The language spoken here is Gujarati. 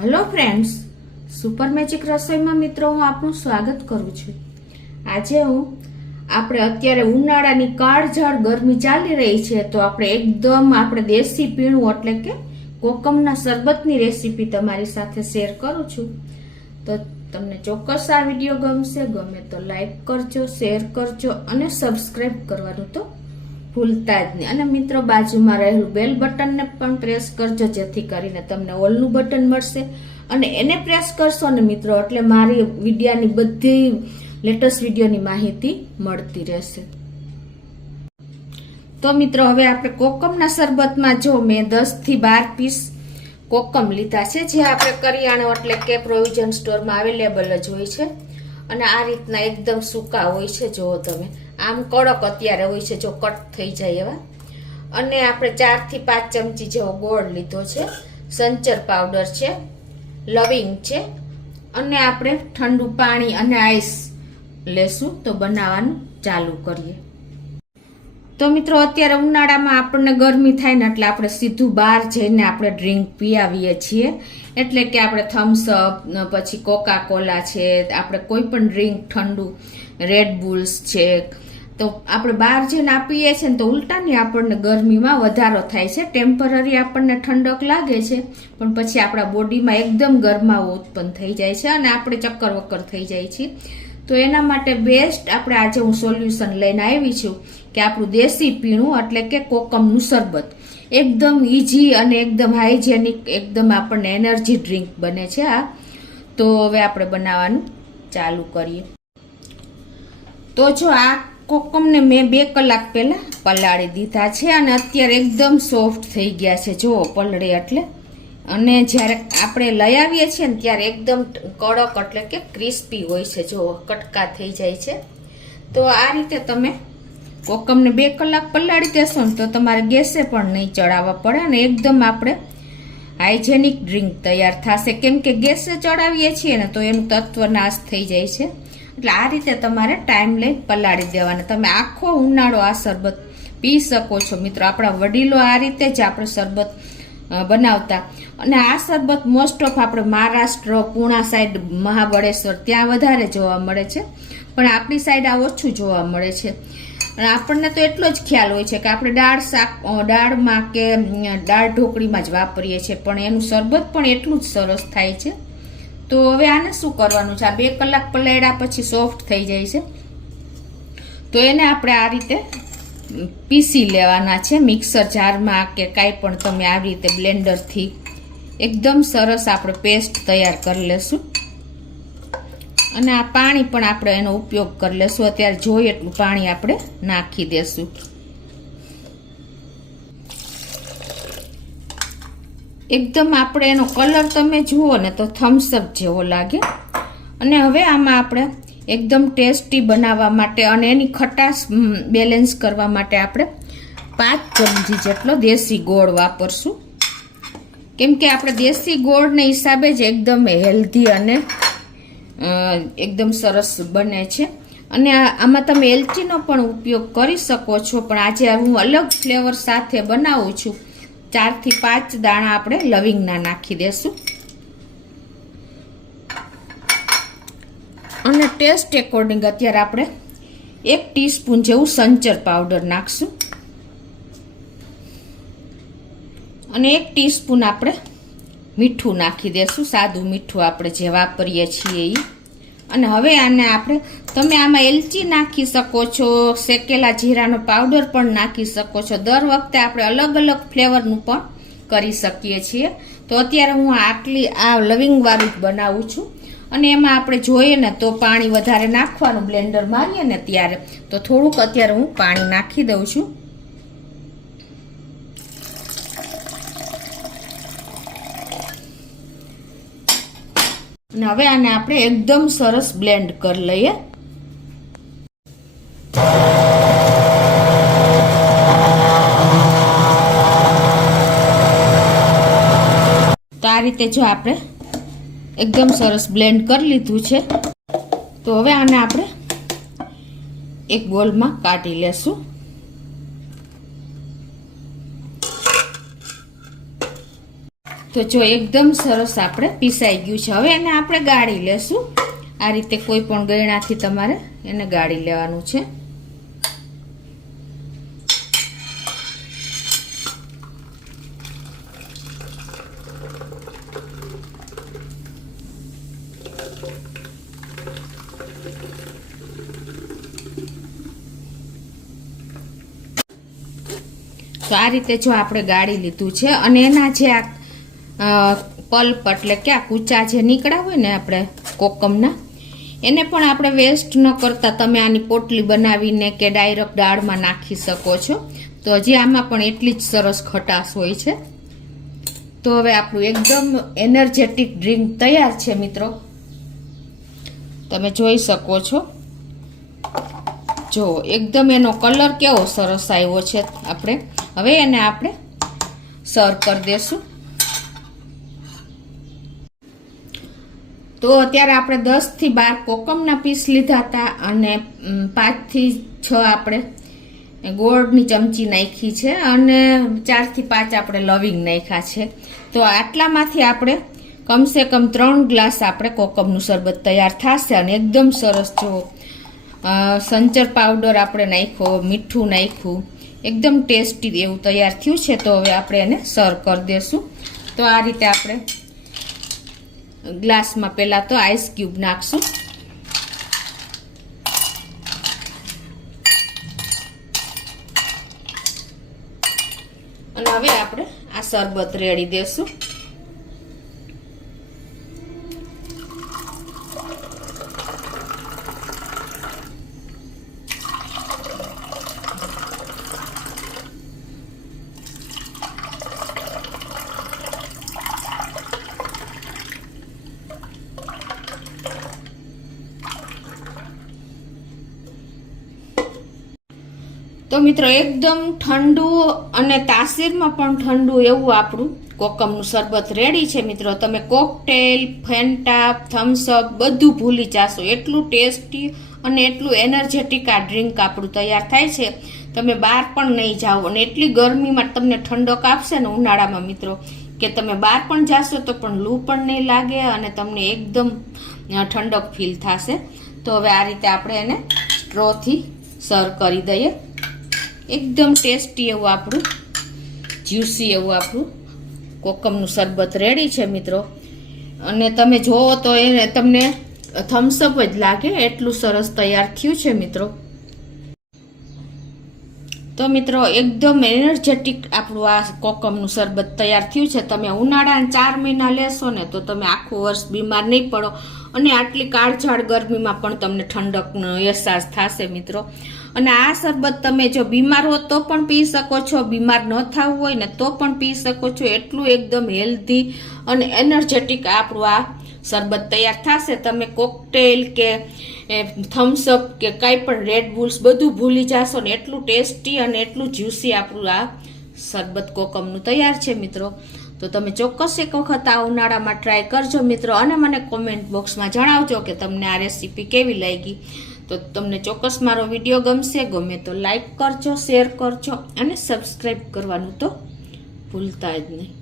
હેલો ફ્રેન્ડ્સ, સુપર મેજિક રસોઈમાં મિત્રો હું આપનું સ્વાગત કરું છું। આજે આપણે અત્યારે ઉનાળાની કાળઝાળ ગરમી ચાલી રહી છે, તો આપણે દેશી પીણું એટલે કે કોકમના શરબતની રેસીપી તમારી સાથે શેર કરું છું। તો તમને ચોક્કસ આ વિડીયો ગમશે, ગમે તો લાઈક કરજો, શેર કરજો અને સબસ્ક્રાઇબ કરવાનું તો ભૂલતા જ નહીં। અને મિત્રો, બાજુમાં રહેલું બેલ બટનને પણ પ્રેસ કરજો, જેથી કરીને તમને ઓલનું બટન મળશે અને એને પ્રેસ કરશો ને મિત્રો, એટલે મારી વિડીયાની બધી લેટેસ્ટ વિડીયોની માહિતી મળતી રહેશે। તો મિત્રો, હવે આપણે કોકમના શરબતમાં જો મેં 10 થી 12 પીસ કોકમ લીધા છે, જે આપણે કરિયાણું એટલે કે પ્રોવિઝન સ્ટોરમાં અવેલેબલ જ હોય છે। અને આ રીતના એકદમ સૂકા હોય છે, જો તમે આમ કડક અત્યારે હોય છે, જો કટ થઈ જાય એવા। અને આપણે 4 થી 5 ચમચી જેવો ગોળ લીધો છે, સંચર પાવડર છે, લવિંગ છે, અને આપણે ઠંડુ પાણી અને આઈસ લેશું। તો બનાવવાનું ચાલુ કરીએ। તો મિત્રો, અત્યારે ઉનાળામાં આપણને ગરમી થાય ને એટલે આપણે સીધું બહાર જઈને આપણે ડ્રિંક પી આવીએ છીએ, એટલે કે આપણે થમ્સઅપ, પછી કોકા કોલા છે, આપણે કોઈ પણ ડ્રિંક ઠંડુ, રેડ બુલ્સ છે, તો આપણે બહાર જઈને આપીએ છીએ ને તો ઉલટાની આપણને ગરમીમાં વધારો થાય છે। ટેમ્પરરી આપણને ઠંડક લાગે છે, પણ પછી આપણા બોડીમાં એકદમ ગરમાવો ઉત્પન્ન થઈ જાય છે અને આપણે ચક્કર વક્કર થઈ જાય છે। તો એના માટે બેસ્ટ આપણે આજે હું સોલ્યુશન લઈને આવી છું કે આપણું દેશી પીણું એટલે કે કોકમનું શરબત એકદમ ઈઝી અને એકદમ હાઇજેનિક, એકદમ આપણને એનર્જી ડ્રિંક બને છે આ। તો હવે આપણે બનાવવાનું ચાલુ કરીએ। તો જો આ કોકમને મેં 2 કલાક પહેલા પલાળી દીધા છે અને અત્યારે એકદમ સોફ્ટ થઈ ગયા છે, જો પલળે એટલે। અને જ્યારે આપણે લઈ આવીએ છીએ ને ત્યારે એકદમ કડક એટલે કે ક્રિસ્પી હોય છે, જો કટકા થઈ જાય છે। તો આ રીતે તમે કોકમને 2 કલાક પલાળી દેશો ને તો તમારે ગેસે પણ નહીં ચડાવવા પડે અને એકદમ આપણે હાઇજેનિક ડ્રિંક તૈયાર થશે, કેમ કે ગેસે ચડાવીએ છીએ ને તો એનું તત્વ નાશ થઈ જાય છે। એટલે આ રીતે તમારે ટાઈમ લઈ પલાળી દેવાના। તમે આખો ઉનાળો આ શરબત પી શકો છો મિત્રો। આપણા વડીલો આ રીતે જ આપણે શરબત બનાવતા, અને આ શરબત મોસ્ટ ઓફ આપણે મહારાષ્ટ્ર, પૂણા સાઈડ, મહાબળેશ્વર ત્યાં વધારે જોવા મળે છે, પણ આપણી સાઈડ આ ઓછું જોવા મળે છે। અને આપણને તો એટલો જ ખ્યાલ હોય છે કે આપણે દાળમાં કે દાળ ઢોકળીમાં જ વાપરીએ છીએ, પણ એનું શરબત પણ એટલું જ સરસ થાય છે। તો હવે આને શું કરવાનું છે, આ 2 કલાક પલાળ્યા પછી સોફ્ટ થઈ જાય છે, તો એને આપણે આ રીતે પીસી લેવાના છે મિક્સર જારમાં કે કાંઈ પણ તમે આવી રીતે બ્લેન્ડરથી એકદમ સરસ આપણે પેસ્ટ તૈયાર કરી લેશું। અને આ પાણી પણ આપણે એનો ઉપયોગ કરી લેશું, અત્યારે જોઈએ એટલું પાણી આપણે નાખી દેશું। એકદમ આપણે એનો કલર તમે જુઓ ને તો થમ્સઅપ જેવો લાગે। અને હવે આમાં આપણે એકદમ ટેસ્ટી બનાવવા માટે અને એની ખટાશ બેલેન્સ કરવા માટે આપણે 5 ચમચી જેટલો દેશી ગોળ વાપરશું, કેમ કે આપણે દેશી ગોળને હિસાબે જ એકદમ હેલ્ધી અને એકદમ સરસ બને છે। અને આમાં તમે એલચીનો પણ ઉપયોગ કરી શકો છો, પણ આજે હું અલગ ફ્લેવર સાથે બનાવું છું। 4 થી 5 દાણા આપણે લવિંગના નાખી દેશું અને ટેસ્ટ એકોર્ડિંગ અત્યારે આપણે 1 ટીસ્પૂન જેવું સંચર પાવડર નાખશું અને 1 ટીસ્પૂન આપણે મીઠું નાખી દેશું, સાદું મીઠું આપણે જે વાપરીએ છીએ એ। અને હવે આને તમે આમાં એલચી નાખી શકો છો, શેકેલા જીરાનો પાવડર પણ નાખી શકો છો। દર વખતે આપણે અલગ અલગ ફ્લેવરનું પણ કરી શકીએ છીએ। તો અત્યારે હું આ લવિંગ વાળું જ બનાવું છું, અને એમાં આપણે જોઈએ ને તો પાણી વધારે નાખવાનું, બ્લેન્ડર મારીએ ને ત્યારે તો થોડુંક અત્યારે હું પાણી નાખી દઉં છું। અને હવે આને આપણે એકદમ સરસ બ્લેન્ડ કરી લઈએ। તો આ રીતે જો આપણે એકદમ સરસ બ્લેન્ડ કરી લીધું છે, તો હવે આને આપણે એક બોલમાં કાઢી લેશું। તો જો એકદમ સરસ આપણે પીસાઈ ગયું છે. હવે એને આપણે ગાળી લેશું. આ રીતે કોઈ પણ ગયણાથી તમારે એને ગાળી લેવાનું છે. તો આ રીતે જો આપણે ગાળી લીધું છે અને એના જે આ પલ્પ એટલે કે આ કૂચા જે નીકળ્યા હોય ને આપણે કોકમના, એને પણ આપણે વેસ્ટ ન કરતા તમે આની પોટલી બનાવીને કે ડાયરેક્ટ દાળમાં નાખી શકો છો. તો હજી આમાં પણ એટલી જ સરસ ખટાશ હોય છે. તો હવે આપણું એકદમ એનર્જેટિક ડ્રિંક તૈયાર છે મિત્રો. તમે જોઈ શકો છો. જો એકદમ એનો કલર કેવો સરસ આવ્યો છે. આપણે હવે એને આપણે સર્વ કરી દેશું. તો અત્યારે આપણે 10 થી 12 કોકમના પીસ લીધા હતા અને 5 થી 6 આપણે ગોળની ચમચી નાખી છે અને 4 થી 5 આપણે લવિંગ નાખ્યા છે. તો આટલામાંથી આપણે કમસે કમ 3 ગ્લાસ આપણે કોકમનું શરબત તૈયાર થશે. અને એકદમ સરસ જો સંચર પાવડર આપણે નાખ્યો, મીઠું નાખ્યું, એકદમ ટેસ્ટી એવું તૈયાર થયું છે. તો હવે આપણે એને સર્વ કરી દેશું. તો આ રીતે આપણે ગ્લાસમાં પહેલા તો આઈસ ક્યુબ નાખશું. અને હવે આપણે આ શરબત રેડી દેશું. તો મિત્રો એકદમ ઠંડુ અને તાસીરમાં પણ ઠંડુ એવું આપણું કોકમનું શરબત રેડી છે મિત્રો. તમે કોકટેલ, ફેન્ટા, થમ્સઅપ બધું ભૂલી જાશો. એટલું ટેસ્ટી અને એટલું એનર્જેટિક આ ડ્રિંક આપણું તૈયાર થાય છે. તમે બહાર પણ નહીં જાઓ અને એટલી ગરમીમાં તમને ઠંડક આપશે ને ઉનાળામાં મિત્રો કે તમે બહાર પણ જાશો તો પણ લૂ પણ નહીં લાગે અને તમને એકદમ ઠંડક ફીલ થશે. તો હવે આ રીતે આપણે એને સ્ટ્રોથી સર્વ કરી દઈએ. એકદમ ટેસ્ટી એવું આપણું જ્યુસી એવું આપણું કોકમનું શરબત રેડી છે મિત્રો. અને તમે જોવો તો એને તમને થમ્સઅપ જ લાગે એટલું સરસ તૈયાર થયું છે મિત્રો. તો મિત્રો એકદમ એનર્જેટિક આપણું આ કોકમનું શરબત તૈયાર થયું છે. તમે ઉનાળાના 4 મહિના લેશો ને તો તમે આખું વર્ષ બીમાર નહીં પડો અને આટલી કાળઝાળ ગરમીમાં પણ તમને ઠંડકનો અહેસાસ થશે મિત્રો. અને આ શરબત તમે જો બીમાર હો તો પણ પી શકો છો, બીમાર ન થવું હોય ને તો પણ પી શકો છો. એટલું એકદમ હેલ્ધી અને એનર્જેટિક આપણું આ શરબત તૈયાર થશે. તમે કોકટેલ કે થમ્સઅપ કે કાંઈ પણ રેડ બુલ્સ બધું ભૂલી જશો ને એટલું ટેસ્ટી અને એટલું જ્યુસી આપણું આ શરબત કોકમનું તૈયાર છે મિત્રો. તો તમે ચોક્કસ એક વખત આ ઉનાળામાં ટ્રાય કરજો મિત્રો. અને મને કોમેન્ટ બોક્સમાં જણાવજો કે તમને આ રેસીપી કેવી લાગી. તો તમને ચોક્કસ મારો વિડીયો ગમશે. ગમે તો લાઈક કરજો, શેર કરજો અને સબસ્ક્રાઈબ કરવાનું તો ભૂલતા જ નહીં.